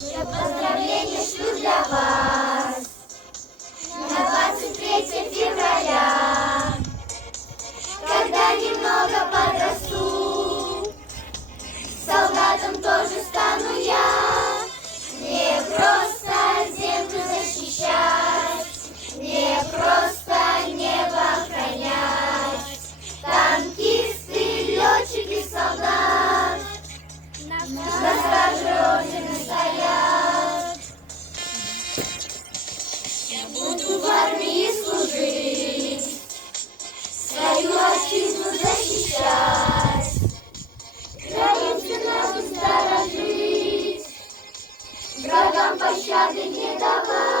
Я поздравления шлю для вас на 23 февраля, когда немного подрасту, солдатом тоже стану я. Мне просто землю защищать, мне просто небо охранять. Танкисты, летчики, солдат на страже Родины стоят. Я буду в армии служить, свою отчизну защищать, границы нашу сторожить, врагам пощады не давать.